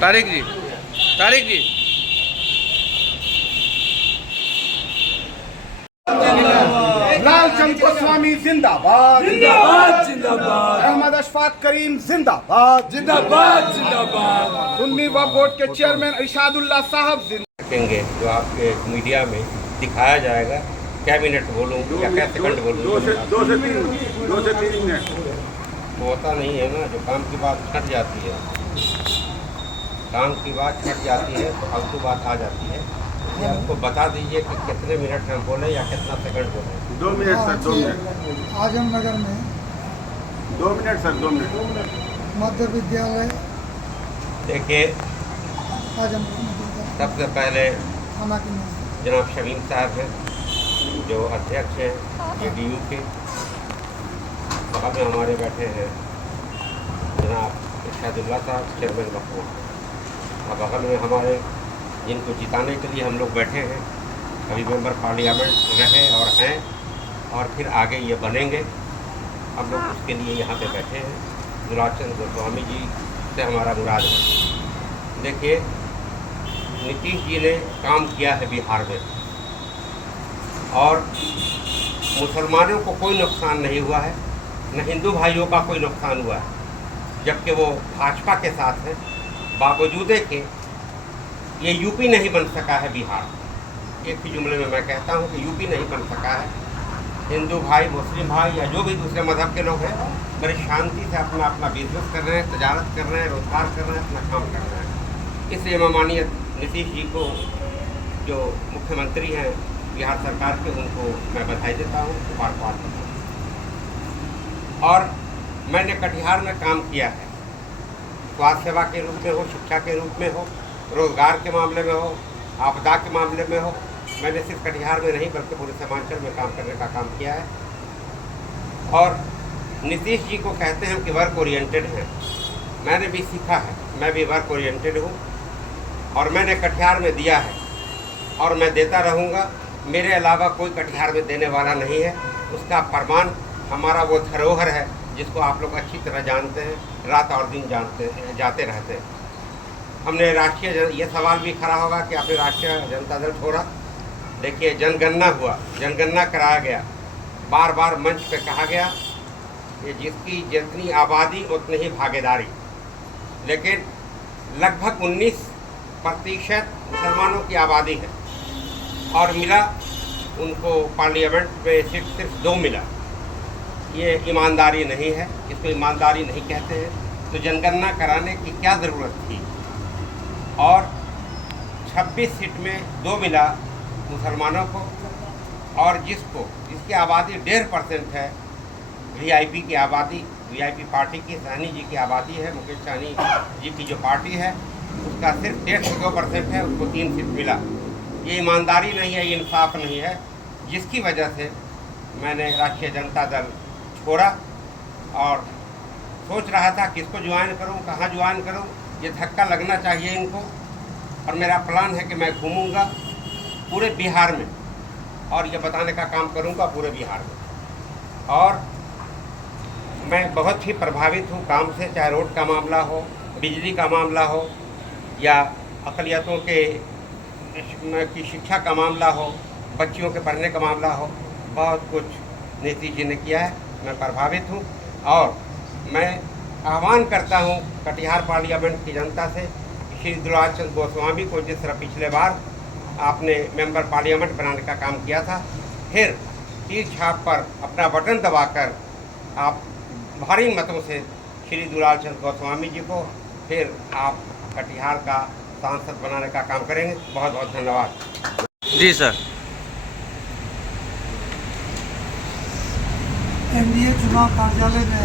तारिक जी, तारिक जी। लालचंद गोस्वामी जिंदाबाद जिंदाबाद जिंदाबाद। अहमद अशफाक करीम जिंदाबाद जिंदाबाद जिंदाबाद। सुन्नी वक्फ बोर्ड के चेयरमैन इरशादुल्लाह साहब रखेंगे जो आपके मीडिया में दिखाया जाएगा। क्या मिनट बोलूँ या क्या सेकंड बोलूँ? 2 से 3 मिनट होता नहीं है ना, जो काम की बात छट जाती है, काम की बात छट जाती है तो फालतू बात आ जाती है। ये आपको बता दीजिए कि कितने मिनट हम बोले या कितना सेकंड बोले। 2 मिनट सर, 2 मिनट आजमनगर में 2 मिनट सर, 2 मिनट मध्य विद्यालय देखिए, आजमनगर में सबसे पहले थाना के नजदीक जनाब शमीम साहब हैं जो अध्यक्ष हैं ADU के, वहाँ में हमारे बैठे हैं जनाब इरशादुल्लाह साहब चेयरमैन वक्फ बोर्ड, और बगल में हमारे जिनको जिताने के लिए हम लोग बैठे हैं, अभी मेंबर पार्लियामेंट रहे और हैं और फिर आगे ये बनेंगे, हम लोग उसके लिए यहाँ पे बैठे हैं। दुलाचंद गोस्वामी जी से हमारा मुराद है। देखिए, नीतीश जी ने काम किया है बिहार में और मुसलमानों को कोई नुकसान नहीं हुआ है, न हिंदू भाइयों का कोई नुकसान हुआ है, जबकि वो भाजपा के साथ हैं। बावजूद के ये यूपी नहीं बन सका है बिहार। एक ही जुमले में मैं कहता हूँ कि यूपी नहीं बन सका है। हिंदू भाई, मुस्लिम भाई या जो भी दूसरे मज़हब के लोग हैं, बड़े शांति से अपना अपना बिजनेस कर रहे हैं, तजारत कर रहे हैं, रोजगार कर रहे हैं, अपना काम कर रहे हैं। इसलिए मैं माननीय नीतीश जी को, जो मुख्यमंत्री हैं बिहार सरकार के, उनको मैं बधाई देता हूँ, मुबारकबाद देता हूँ। और मैंने कटिहार में काम किया है, स्वास्थ्य सेवा के रूप में हो, शिक्षा के रूप में हो, रोजगार के मामले में हो, आपदा के मामले में हो। मैंने सिर्फ कटिहार में नहीं बल्कि पूरे सीमांचल में काम करने का काम किया है। और नीतीश जी को कहते हैं कि वर्क ओरिएंटेड हैं। मैंने भी सीखा है, मैं भी वर्क ओरिएंटेड हूँ और मैंने कटिहार में दिया है और मैं देता रहूँगा। मेरे अलावा कोई कटिहार में देने वाला नहीं है। उसका प्रमाण हमारा वो धरोहर है जिसको आप लोग अच्छी तरह जानते हैं, रात और दिन जाते रहते हैं। हमने ये सवाल भी खड़ा होगा कि आपने राष्ट्रीय जनता दल छोड़ा। देखिए, जनगणना हुआ, जनगणना कराया गया, बार बार मंच पे कहा गया कि जिसकी जितनी आबादी उतनी ही भागीदारी, लेकिन लगभग 19% मुसलमानों की आबादी है और मिला उनको पार्लियामेंट में सिर्फ 2 मिला। ये ईमानदारी नहीं है, इसको ईमानदारी नहीं कहते हैं। तो जनगणना कराने की क्या ज़रूरत थी? और 26 सीट में 2 मिला मुसलमानों को, और जिसकी आबादी 1.5% है, VIP की आबादी, VIP पार्टी की, सहनी जी की आबादी है, मुकेश सहनी जी की जो पार्टी है, उसका सिर्फ 1.5 से 2% है, उसको 3 सीट मिला। ये ईमानदारी नहीं है, ये इंसाफ नहीं है, जिसकी वजह से मैंने राष्ट्रीय जनता दल छोड़ा और सोच रहा था किसको ज्वाइन करूं, कहाँ ज्वाइन करूं। ये धक्का लगना चाहिए इनको। और मेरा प्लान है कि मैं घूमूंगा पूरे बिहार में और ये बताने का काम करूंगा पूरे बिहार में। और मैं बहुत ही प्रभावित हूं काम से, चाहे रोड का मामला हो, बिजली का मामला हो, या अक़लियतों की शिक्षा का मामला हो, बच्चियों के पढ़ने का मामला हो। बहुत कुछ नीतीश जी ने किया है, मैं प्रभावित हूँ। और मैं आह्वान करता हूँ कटिहार पार्लियामेंट की जनता से, श्री दुलाचंद गोस्वामी को जिस तरह पिछले बार आपने मेंबर पार्लियामेंट बनाने का काम किया था, फिर तीर छाप पर अपना बटन दबाकर आप भारी मतों से श्री दुलाचंद गोस्वामी जी को फिर आप कटिहार का सांसद बनाने का काम करेंगे। बहुत बहुत धन्यवाद। जी सर। NDA चुनाव कार्यालय में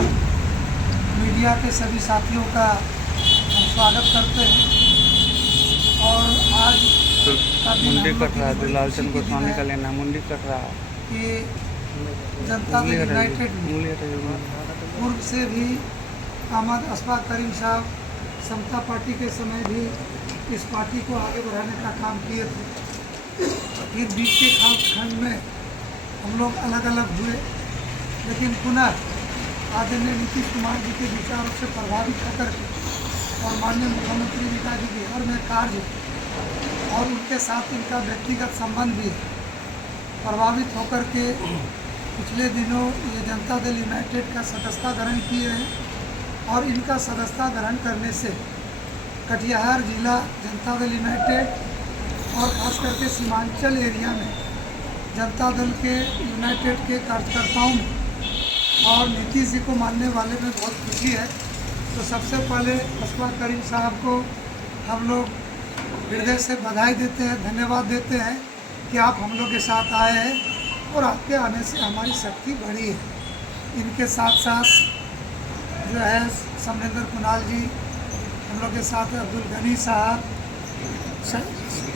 मीडिया के सभी साथियों का हम स्वागत करते हैं। और आज का दिन मुंडी कट रहा है, दुलालचंद गोस्वामी का लेना मुंडी कट रहा है कि जनता दल यूनाइटेड पूर्व से भी अहमद अशफाक करीम साहब समता पार्टी के समय भी इस पार्टी को आगे बढ़ाने का काम किए थे। फिर बीच के खंड में हम लोग लोग अलग अलग हुए, लेकिन पुनः आदरणीय नीतीश कुमार जी के विचारों से प्रभावित होकर के और माननीय मुख्यमंत्री जी का जो बिहार में कार्य और उनके साथ इनका व्यक्तिगत संबंध भी प्रभावित होकर के पिछले दिनों ये जनता दल यूनाइटेड का सदस्यता ग्रहण किए हैं और इनका सदस्यता ग्रहण करने से कटिहार जिला जनता दल यूनाइटेड और ख़ास करके सीमांचल एरिया में जनता दल के यूनाइटेड के कार्यकर्ताओं में और नीतीश जी को मानने वाले में बहुत खुशी है। तो सबसे पहले अशफाक करीम साहब को हम लोग हृदय से बधाई देते हैं, धन्यवाद देते हैं कि आप हम लोग के साथ आए हैं और आपके आने से हमारी शक्ति बढ़ी है। इनके साथ साथ जो है समरेंद्र कुणाल जी, हम लोग के साथ अब्दुल गनी साहब,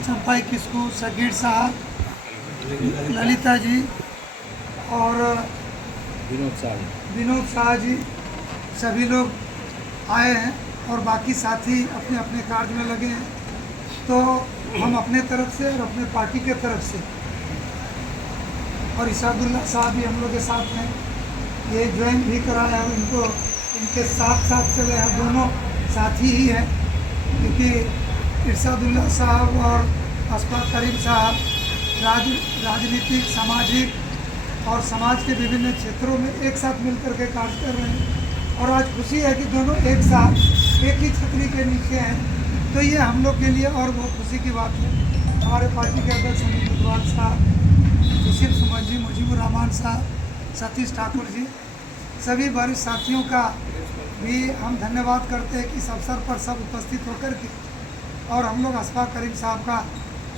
चंपाई किस्कू, सगीर साहब, ललिता जी और विनोद शाह जी, सभी लोग आए हैं और बाकी साथी अपने अपने कार्य में लगे हैं। तो हम अपने तरफ से और अपने पार्टी के तरफ से और इरशादुल्लाह साहब भी हम लोग के साथ हैं, ये ज्वाइन भी कराया है, उनको इनके साथ साथ चले हैं, दोनों साथी ही हैं क्योंकि इरशादुल्लाह साहब और अशफाक करीम साहब राजनीतिक, सामाजिक और समाज के विभिन्न क्षेत्रों में एक साथ मिलकर के कार्य कर रहे हैं और आज खुशी है कि दोनों एक साथ एक ही छतरी के नीचे हैं। तो ये हम लोग के लिए और बहुत खुशी की बात है। हमारे पार्टी के अध्यक्ष अनिल बुधवाल साहब, सुशील सुमन जी, मुजीबुर रहमान साहब, सतीश ठाकुर जी, सभी वरिष्ठ साथियों का भी हम धन्यवाद करते हैं कि इस अवसर पर सब उपस्थित होकर के और हम लोग अशफाक करीम साहब का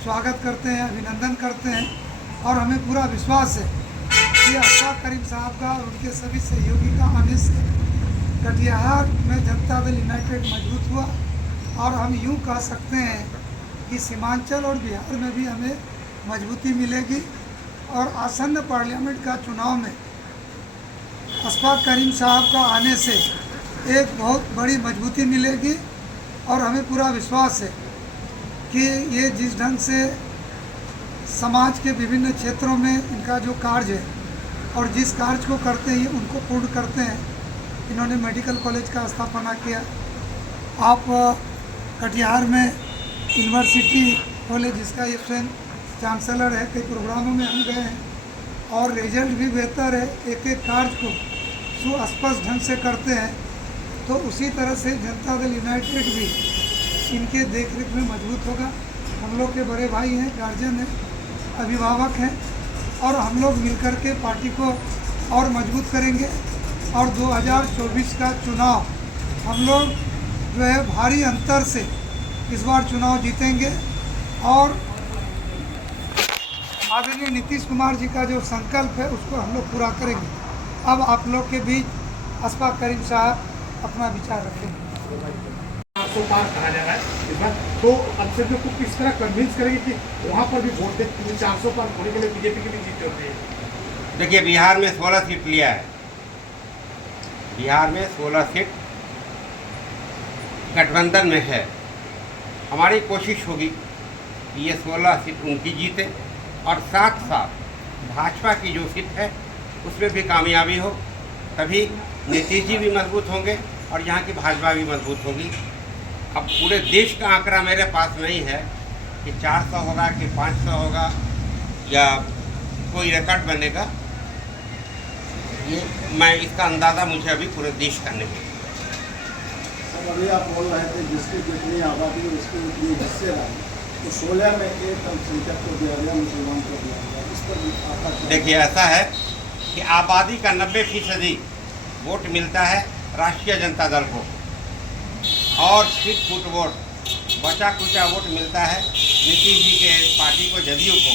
स्वागत करते हैं, अभिनंदन करते हैं और हमें पूरा विश्वास है कि अशफाक करीम साहब का और उनके सभी सहयोगी का आने से कटिहार में जनता दल यूनाइटेड मजबूत हुआ और हम यूँ कह सकते हैं कि सीमांचल और बिहार में भी हमें मजबूती मिलेगी और आसन्न पार्लियामेंट का चुनाव में अशफाक करीम साहब का आने से एक बहुत बड़ी मजबूती मिलेगी और हमें पूरा विश्वास है कि ये जिस ढंग से समाज के विभिन्न क्षेत्रों में इनका जो कार्य है और जिस कार्य को करते हैं उनको पूर्ण करते हैं। इन्होंने मेडिकल कॉलेज का स्थापना किया, आप कटिहार में यूनिवर्सिटी कॉलेज जिसका ये स्वयं चांसलर है, कई प्रोग्रामों में हम गए हैं और रिजल्ट भी बेहतर है, एक एक कार्य को सुस्पष्ट ढंग से करते हैं। तो उसी तरह से जनता दल यूनाइटेड भी इनके देखरेख में मजबूत होगा। हम लोग के बड़े भाई हैं, गार्जियन हैं, अभिभावक हैं और हम लोग मिलकर के पार्टी को और मजबूत करेंगे और 2024 का चुनाव हम लोग जो है भारी अंतर से इस बार चुनाव जीतेंगे और आदरणीय नीतीश कुमार जी का जो संकल्प है उसको हम लोग पूरा करेंगे। अब आप लोग के बीच अशफाक करीम साहब अपना विचार रखेंगे। 400 पार कहा जा रहा है इस बार, तो अब से को किस तरह कन्विंस करेंगे कि वहाँ पर भी वोट दे, 400 पार होने के लिए बीजेपी के लिए जीत होती है। देखिए, बिहार में 16 सीट लिया है, बिहार में 16 सीट गठबंधन में है। हमारी कोशिश होगी कि ये 16 सीट उनकी जीते और साथ साथ भाजपा की जो सीट है उसमें भी कामयाबी हो, तभी नीतीश जी भी मजबूत होंगे और यहाँ की भाजपा भी मजबूत होगी। अब पूरे देश का आंकड़ा मेरे पास नहीं है कि 400 होगा कि 500 होगा या कोई रिकॉर्ड बनेगा, ये मैं इसका अंदाज़ा मुझे अभी पूरे देश का नहीं है। अभी आप बोल रहे थे जिसकी जितनी आबादी उसकी उतनी हिस्सेदारी, तो 16 में एक अल्पसंख्यक को दिया गया, मुसलमान को दिया गया, इस पर आपका देखिए, ऐसा है कि आबादी का 90% वोट मिलता है राष्ट्रीय जनता दल को और छिट फुट वोट, बचा कुचा वोट मिलता है नीतीश जी के पार्टी को, जदयू को।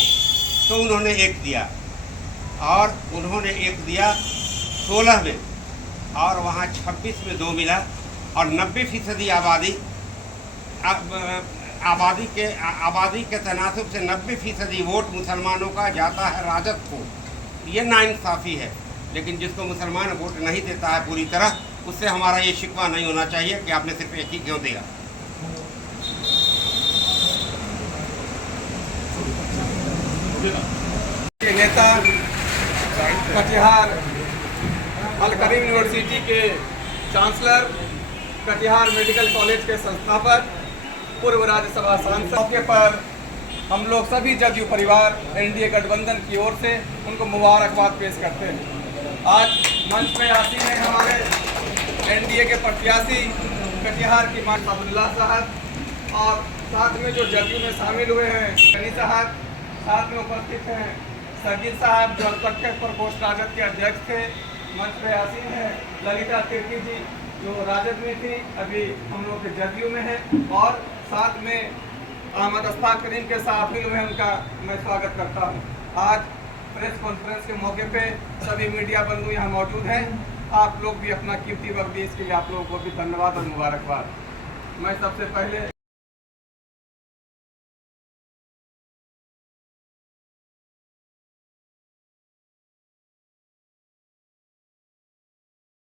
तो उन्होंने एक दिया और उन्होंने एक दिया 16 में और वहाँ 26 में 2 मिला और 90% आबादी के तनासुब से 90% वोट मुसलमानों का जाता है राजद को। ये नाइंसाफ़ी है, लेकिन जिसको मुसलमान वोट नहीं देता है पूरी तरह, उससे हमारा ये शिकवा नहीं होना चाहिए कि आपने सिर्फ एक ही क्यों दिया। नेता कटिहार अल करीम यूनिवर्सिटी के चांसलर, कटिहार मेडिकल कॉलेज के संस्थापक, पूर्व राज्यसभा सांसद, मौके पर हम लोग सभी जदयू परिवार एनडीए गठबंधन की ओर से उनको मुबारकबाद पेश करते हैं। आज मंच में आसीन हैं हमारे एनडीए के प्रत्याशी कटिहार की मां अब्दुल्ला साहब और साथ में जो जदयू में शामिल हुए हैं गनी साहब, साथ में उपस्थित हैं सरजीत साहब जो अल्पसंख्यक प्रकोष्ठ राजद के अध्यक्ष थे। मंच पे आसीन है ललिता तिर्की जी जो राजद में थी, अभी हम लोग के जदयू में है, और साथ में अहमद अशफाक करीम के साथ मिल हुए उनका मैं स्वागत करता हूँ। आज प्रेस कॉन्फ्रेंस के मौके पे सभी मीडिया बंधु यहाँ मौजूद हैं। आप लोग भी अपना कीमती वक्त दिए, इसके लिए आप लोगों को भी धन्यवाद और मुबारकबाद। मैं सबसे पहले